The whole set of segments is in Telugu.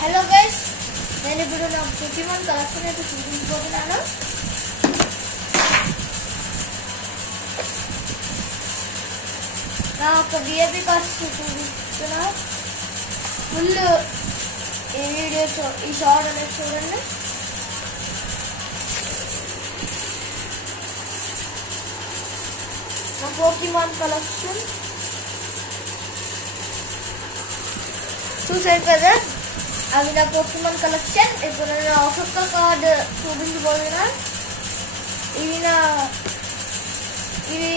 హలో గైస్, నేను ఇప్పుడు నా పోకీమాన్ కలెక్షన్ అయితే చూపించబోతున్నాను. నా ఒక విఐపి కార్డ్స్ చూపిస్తున్నా. ఫుల్ ఈ వీడియో ఈ షార్ట్ అనేది చూడండి. నా పోకీమాన్ కలెక్షన్ చూసారు కదా, అవి నా పోకీమాన్ కలెక్షన్. ఇప్పుడు నేను ఒక్కొక్క కార్డు చూపించబోతున్నా. ఇవి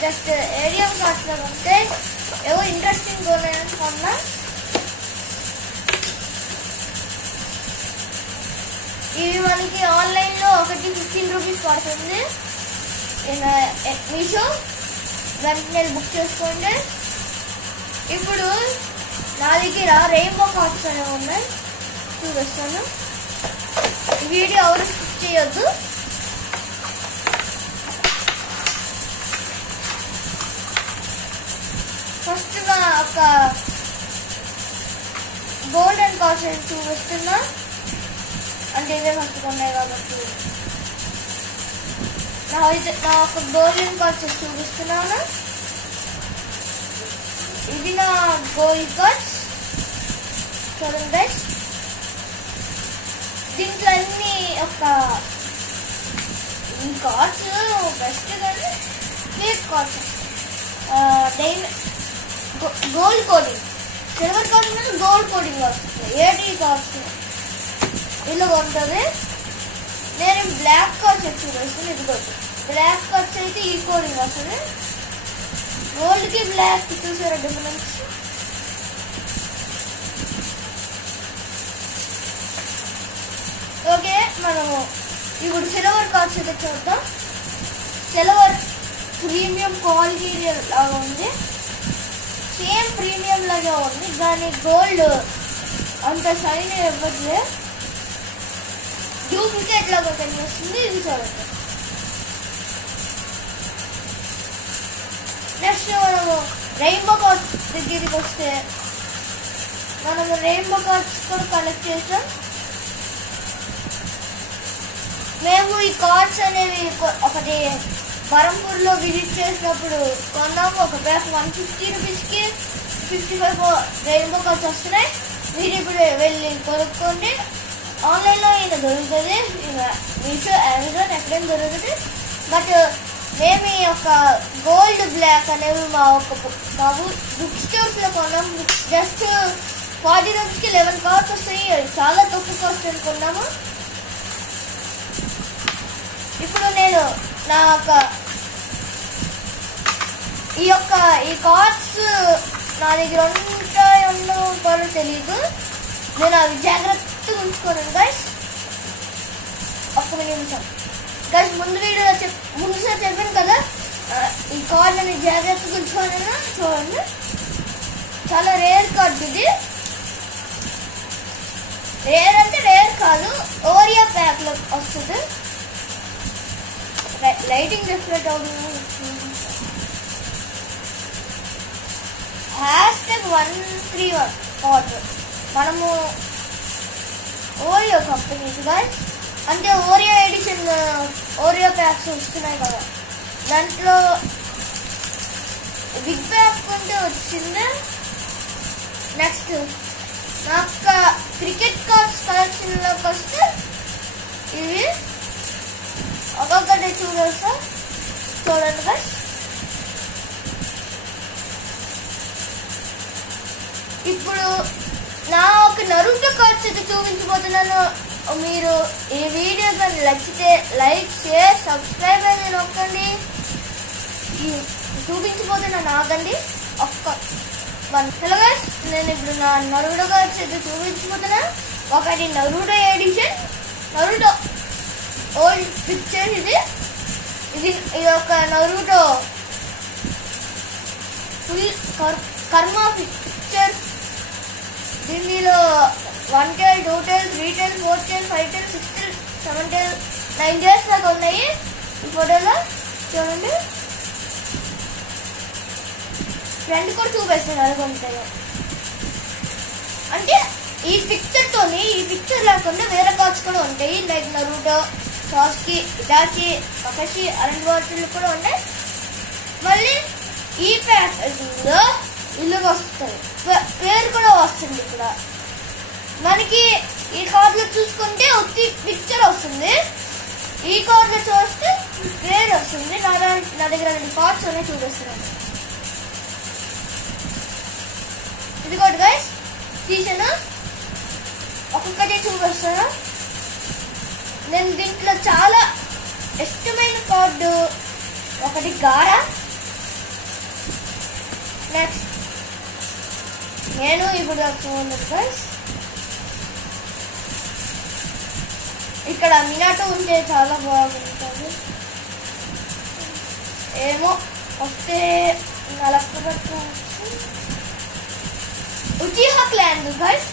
జస్ట్ ఏరియా కార్డ్స్ అంటే ఏవో ఇంట్రెస్టింగ్ ఉన్నాయని కొన్నా. ఇవి మనకి ఆన్లైన్లో ఒకటి 15 రూపీస్ పడుతుంది. మీషో వెంటనే బుక్ చేసుకోండి. ఇప్పుడు నా దగ్గర రెయిన్బో కార్డ్స్ అనేవి ఉన్నాయి, చూపిస్తాను. ఈ వీడియో ఎవరు స్కిప్ చేయొద్దు. ఫస్ట్ ఒక గోల్డెన్ కార్డ్స్ చూపిస్తున్నా, అంటే ఇవే ఫస్ట్ ఉన్నాయి కాబట్టి. నా ఒక గోల్డెన్ కార్డ్స్ చూపిస్తున్నాను. ఇది నా గోల్డ్ కార్డ్స్ చూడండి గైస్. దీంట్లో అన్ని ఈ కార్డ్స్ బెస్ట్ కానీ fake cards. Gold coding, silver cards మీద గోల్డ్ కోడింగ్ వస్తుంది. ఏటీ కార్డ్స్ ఇలా ఉంటుంది. నేను బ్లాక్ కార్డ్స్ చూపిస్తాను. ఇది బ్లాక్ కార్డ్స్ అయితే ఈ కోడింగ్ వస్తుంది. గోల్డ్ కి బ్లాక్ కి చూసారా డిఫరెన్స్? ఓకే, మనం ఇప్పుడు సిల్వర్ కార్డ్స్ అయితే చూద్దాం. సిల్వర్ ప్రీమియం క్వాలిటీ లాగా ఉంది, సేమ్ ప్రీమియం లాగా ఉంది, కానీ గోల్డ్ అంత షైన్ ఇవ్వట్లే, డూప్లికేట్ లాగా కనిపిస్తుంది. ఇది చూడండి. నెక్స్ట్ మనము రెయిన్బో కార్డ్స్ దగ్గరికి వస్తే, మనము రెయిన్బో కార్డ్స్ కూడా కలెక్ట్ చేసాం. మేము ఈ కార్డ్స్ అనేవి ఒకటి బరంపూర్లో విజిట్ చేసినప్పుడు కొన్నాము. ఒక బ్యాగ్ 150 రూపీస్కి 55 రెయిన్బో కార్డ్స్ వస్తున్నాయి. మీరు ఇప్పుడు వెళ్ళి కొనుక్కోండి. ఆన్లైన్లో అయినా దొరుకుతుంది, మీషో, అమెజాన్ ఎక్కడైనా దొరుకుతుంది. బట్ మేము ఈ యొక్క గోల్డ్ బ్లాక్ అనేవి మా బుక్ స్టోర్స్లో కొన్నాం. జస్ట్ 40 రూపీస్కి 11 కార్డ్స్ వస్తాయి. చాలా తక్కువ కాస్ట్ అనుకున్నాము. ఇప్పుడు నేను నా ఈ కార్డ్స్ నా దగ్గర ఉంటాయో తెలీదు. నేను అవి జాగ్రత్తగా ఉంచుకోను గైస్. ఒక్క నిమిషం గైస్, ముందుసారి చెప్పాను కదా, ఈ కార్డ్ అని జాగ్రత్తగా ఉంచుకోను. చూడండి, చాలా రేర్ కార్డ్ ఇది. రేర్ అంటే రేర్ కాదు, ఓరియా ప్యాక్ లో వస్తుంది. లైటింగ్ రిఫ్లెక్ట్ అవుతుంది. #131 కార్డ్ మనము ఓరియో కంపెనీ గైస్, అంటే ఓరియో ఎడిషన్ ఓరియో ప్యాక్స్ వస్తున్నాయి కదా, దాంట్లో బిగ్ ప్యాక్ అంటే వచ్చింది. నెక్స్ట్ నాకు క్రికెట్ కార్డ్స్ కలెక్షన్లోకి వస్తే ఇవి ఒక్కొక్కటి చూడొస్తా. చూడండి గైస్, ఇప్పుడు నా ఒక నరుటో కార్డ్స్ అయితే చూపించబోతున్నాను. మీరు ఈ వీడియో కానీ నచ్చితే లైక్, షేర్, సబ్స్క్రైబ్ అనేది నొక్కండి. చూపించబోతున్నా నాకండి హలో గైస్, నేను ఇప్పుడు నా నరుటో కార్డ్స్ అయితే చూపించబోతున్నా. ఒకటి Naruto edition, Naruto old picture. ఇది ఒక నరుటో ఫుల్ కర్మ పిక్చర్. దీనిలో 1 tail, 2 tail, 3 tail, 4 tail, 5 tail, 6 tail, 7 tail, 9 tails దాకా ఉన్నాయి ఈ ఫోటోలో. చూడండి, ఫ్రెండ్ కూడా చూపిస్తున్నారు కొంత. అంటే ఈ పిక్చర్ లేకుండా వేరే కార్డ్స్ కూడా ఉంటాయి. లైక్ నరూటో, సాస్కి, ఇడాచి, కకాషి అలాంటి వాటిల్లో కూడా ఉంటాయి. మళ్ళీ ఈ ప్యాకేజింగ్లో ఇల్లు వస్తుంది, పేరు కూడా వస్తుంది. ఇక్కడ మనకి ఈ కార్డులో చూసుకుంటే ఒత్తి పిక్చర్ వస్తుంది, ఈ కార్డులో చూస్తే పేరు వస్తుంది. నా దగ్గర 2 కార్డ్స్ ఉన్నాయి, చూపిస్తున్నాను. ఇదిగోటి గైస్ తీసాను, ఒక్కొక్కటి చూపిస్తాను. నేను దీంట్లో చాలా ఇష్టమైన కార్డు ఒకటి గారా. నెక్స్ట్ నేను ఇప్పుడు చూడండి గైస్, ఇక్కడ మినాటో ఉంటే చాలా బాగుంటుంది. ఏమో వస్తే నలపరకు ఉచిహా క్లాన్ గైస్.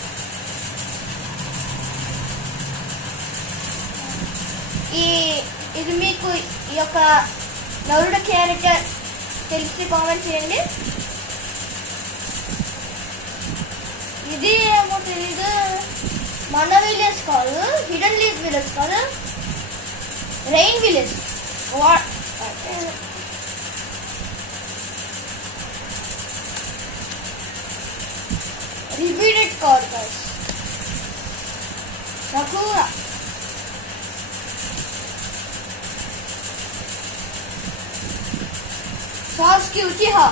ఇది మీకు ఈ యొక్క నరుడ క్యారెక్టర్ తెలిసి కామెంట్ చేయండి. ఇది ఏమో తెలీదు, మన విలేజ్ కాదు, హిడెన్ లీఫ్ విలేజ్ కాదు, rain village. Repeated card guys. Sakura, Sasuke, Uchiha,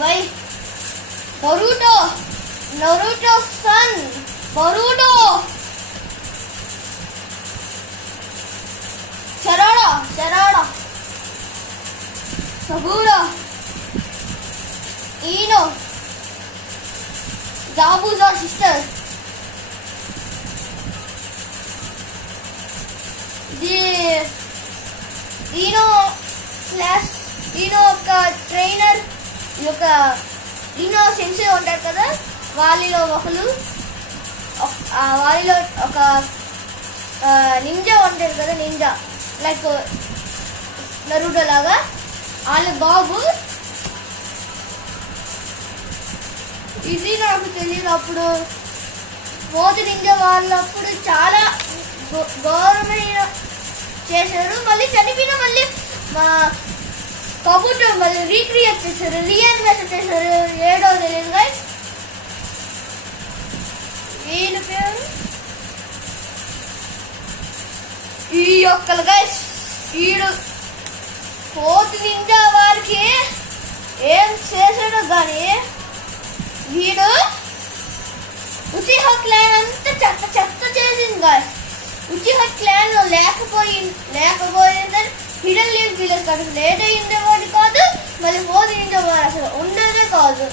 भाई Naruto son Boruto Sarada Sabura Ino Zabuza sister Ino ka trainer యొక్క ఈనో సెన్సే ఉంటారు కదా, వాళ్ళలో ఒక నింజా ఉంటారు కదా, నింజా లైక్ నరుటో లాగా. వాళ్ళ బాబు ఇది నాకు తెలియదు. అప్పుడు మోతి నింజా వాళ్ళప్పుడు చాలా గౌరవమైన చేశారు. మళ్ళీ చనిపోయిన మళ్ళీ మా కబుటో మళ్ళీ రీక్రియేట్ చేశారు, రీయానిమేషన్ చేశారు. ఏడో తెలియదు గైస్. వీళ్ళ పేరు ఈ ఒక్కలు గైస్. వీడు 4th నింజా వారికి ఏం చేశాడో కానీ వీడు ఉచిహా క్లాన్ అంతా చెత్త చేసింది గైస్. ఉచిహా క్లాన్ లో లేకపోయిందని హిడెన్ లీఫ్ విలేజ్ కాదు, లేట్ అయ్యిందేవాడు కాదు, మళ్ళీ 4th నింజా వారు అసలు ఉండేదే కాదు.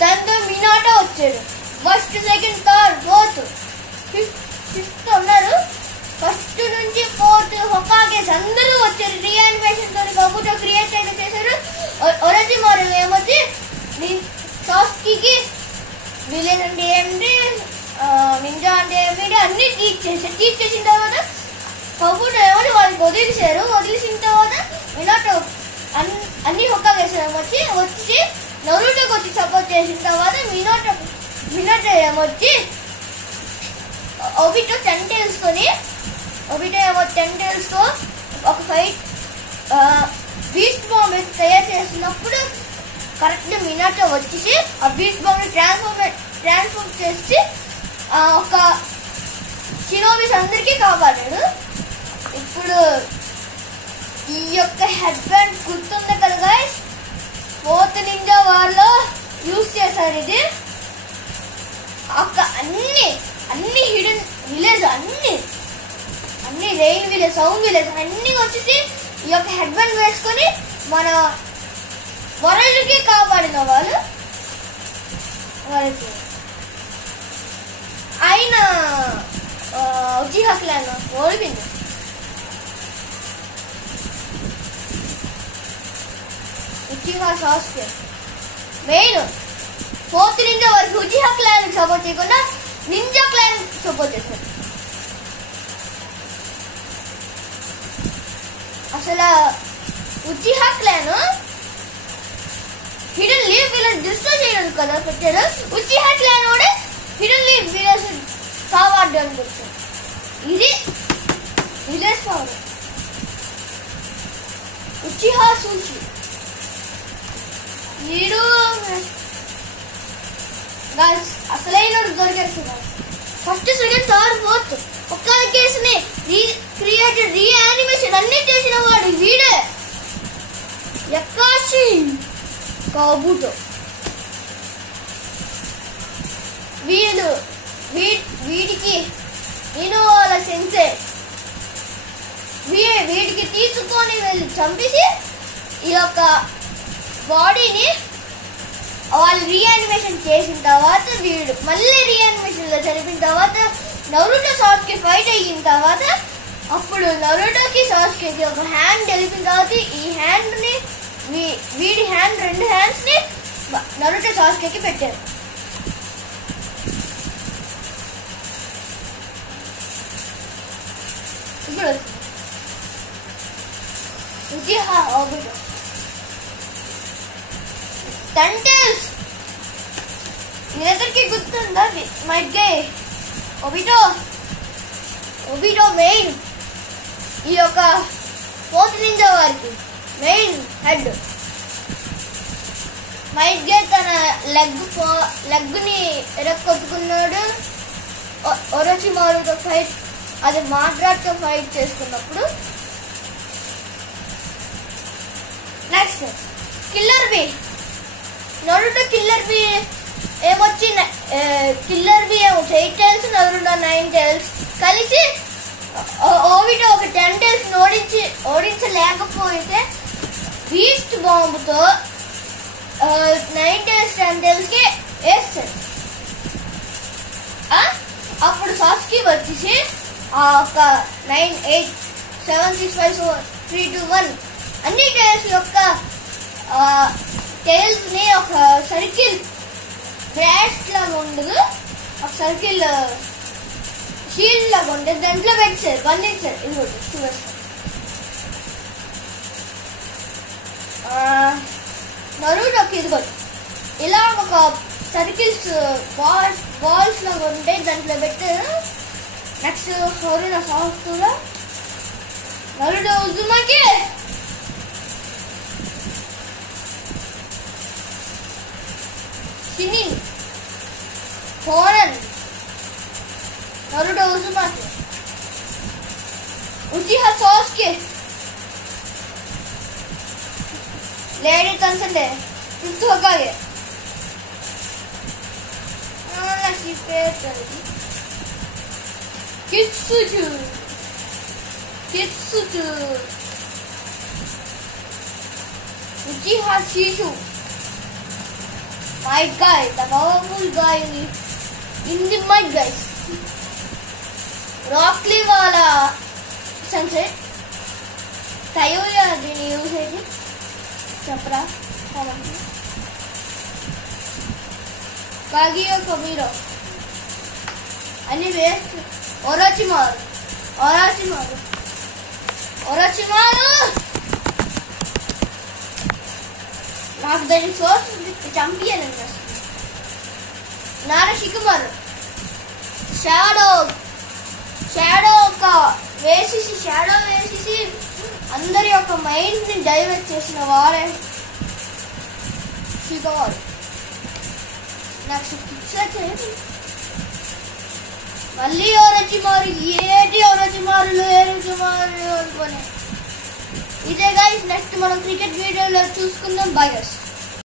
దాంతో మినాటో వచ్చాడు. 1st, 2nd, 3rd, 4th, 5th ఉన్నారు. 1st నుంచి 4th హొకాగేస్ అందరూ వచ్చారు. రీయానిమేషన్ తో కబుటో క్రియేట్ అయితే చేశారు. ఒరజిమారు ఏమొచ్చి సాస్కీకి విలేజ్ అంటే ఏమిటి, నింజా అంటే ఏమిటి అన్ని టీచ్ చేసిన తర్వాత కబుటో ఏమని వాళ్ళకి వదిలేశారు. వదిలేసిన తర్వాత మినాటో అన్ని హొకాగేస్ వచ్చి నరుటోకి వచ్చి సపోర్ట్ చేసిన తర్వాత మినాటో ఏమొచ్చి ఒబిటో 10 tails తో ఒక ఫైట్ బీస్ట్ బాంబ్ తయారు చేసినప్పుడు కరెక్ట్ మినాటో వచ్చేసి ఆ బీస్ట్ బాంబ్ ని ట్రాన్స్ఫార్మ్ చేసి ఒక షినోబీస్ అందరికీ కాపాడాడు. ఇప్పుడు ఈ యొక్క హెడ్ బ్యాండ్ గుర్తుంది కదా గైస్, 4th నింజా వార్లో యూజ్ చేశారు. ఇది అన్ని హిడెన్ విలేజ్ అన్ని రెయిన్ విలేజ్, సౌండ్ విలేజ్ అన్ని వచ్చేసి ఈ యొక్క హెడ్ బ్యాండ్ వేసుకొని మన వరల్డ్కి కాపాడిన వాళ్ళు. ఆయన ఉచిహా క్లాన్ ఓడిపోయింది. ఉచిహా సాస్కే మెయిన్ 4th నింజా వరకు ఉచిహా క్లాన్ సపోర్ట్ చేయకుండా నింజా క్లాన్ సపోర్ట్ చేశారు. అసలు ఉచిహా క్లాన్ హిడెన్ లీవ్ వీళ్ళని డిస్ట్రాయ్ చేయడానికి కదా పెట్టాడు. ఉచిహా క్లాన్ వాడు హిడెన్ లీవ్ వీళ్ళ కాపాడడానికి వచ్చాడు. ఇది విలేజ్ పవర్. ఉచిహా సూచి వీడు అసలైన దొరికేస్తున్నారు. ఫస్ట్, సెకండ్, థర్డ్, ఫోర్త్ ఒక్క కేసుని క్రియేటెడ్ రీయానిమేషన్ అన్ని చేసిన వాడు వీడే. యకాషి కాబుటో వీడికి నేను వాళ్ళ సెన్సే వీడికి తీసుకొని వెళ్ళి చంపేసి ఈ యొక్క బాడీని వాళ్ళు రీయానిమేషన్ చేసిన తర్వాత వీడు మళ్ళీ రీయానిమేషన్ లో చనిపోయిన తర్వాత నరుటో సాస్కే ఫైట్ అయిన తర్వాత అప్పుడు నరుటోకి సాస్కేకి ఒక హ్యాండ్ వెళ్ళిన తర్వాత ఈ హ్యాండ్ ని వీడి హ్యాండ్ 2 హ్యాండ్స్ ని నరుటో సాస్కేకి పెట్టారు. ఇప్పుడు ఉచిహా ఒబిటో టంటల్స్ మీరందరికీ గుర్తుందా? మైట్ గే ఒబిటో మెయిన్ ఈ యొక్క 4th నింజా వారికి మెయిన్ హెడ్. మైట్ గే తన లెగ్ని ఎరక్కొట్టుకున్నాడు. ఒరోచిమారుతో ఫైట్ అది మాడ్రాట్తో ఫైట్ చేసుకున్నప్పుడు. Next killer Bee Naruto killer Bee ఏమొచ్చి కిల్లర్ బీ ఏమో 8 టైల్స్ నరుటో 9 టైల్స్ కలిసి ఓబిటో ఒక 10 టైల్స్ ఓడించలేకపోతే బీస్ట్ బాంబుతో 9 టైల్స్ 10 టైల్స్ కి వేస్తాడు. అప్పుడు సాస్కి వచ్చేసి ఒక 9, 8, 7, 6, 5, 4, 3, 2, 1 అన్ని టైల్స్ యొక్క టైల్స్ ని ఒక సర్కిల్ క్రాష్ లాగా ఉండదు, ఒక సర్కిల్ షీల్డ్ లాగా ఉంటుంది, దాంట్లో పెట్టారు బంధించారు. ఇది చూస్తారు నరుటోకి ఇదిగోండి ఇలా ఒక సర్కిల్స్ బాల్స్ లాగా ఉంటాయి, దాంట్లో పెట్టారు. నెక్స్ట్ హోరున సాఫ్ట్గా నరుటో ఉజుమాకి షినిన్ హోరన్ Naruto Uzumaki Uchiha Sasuke lady Tsunade 5th Hokage Kitsuju Uchiha Shishu, my guy, the powerful guy in the mud, guys. Rock Lee wala sunset Tayoya didn't use it. Chapra Kaguya Kabiro anyways Orochimaru నాకు దాని సోర్స్ ఛాంపియన్ అనిపిస్తుంది. నారషికుమారు షాడో వేసేసి అందరి యొక్క మైండ్ ని డైవర్ట్ చేసిన వారే షికమారు. నాకు పిచ్చ మళ్ళీ ఔరచిమారు అనుకోని ఇదే గైస్. నెక్స్ట్ మనం క్రికెట్ వీడియోలో చూసుకుందాం. Bye guys.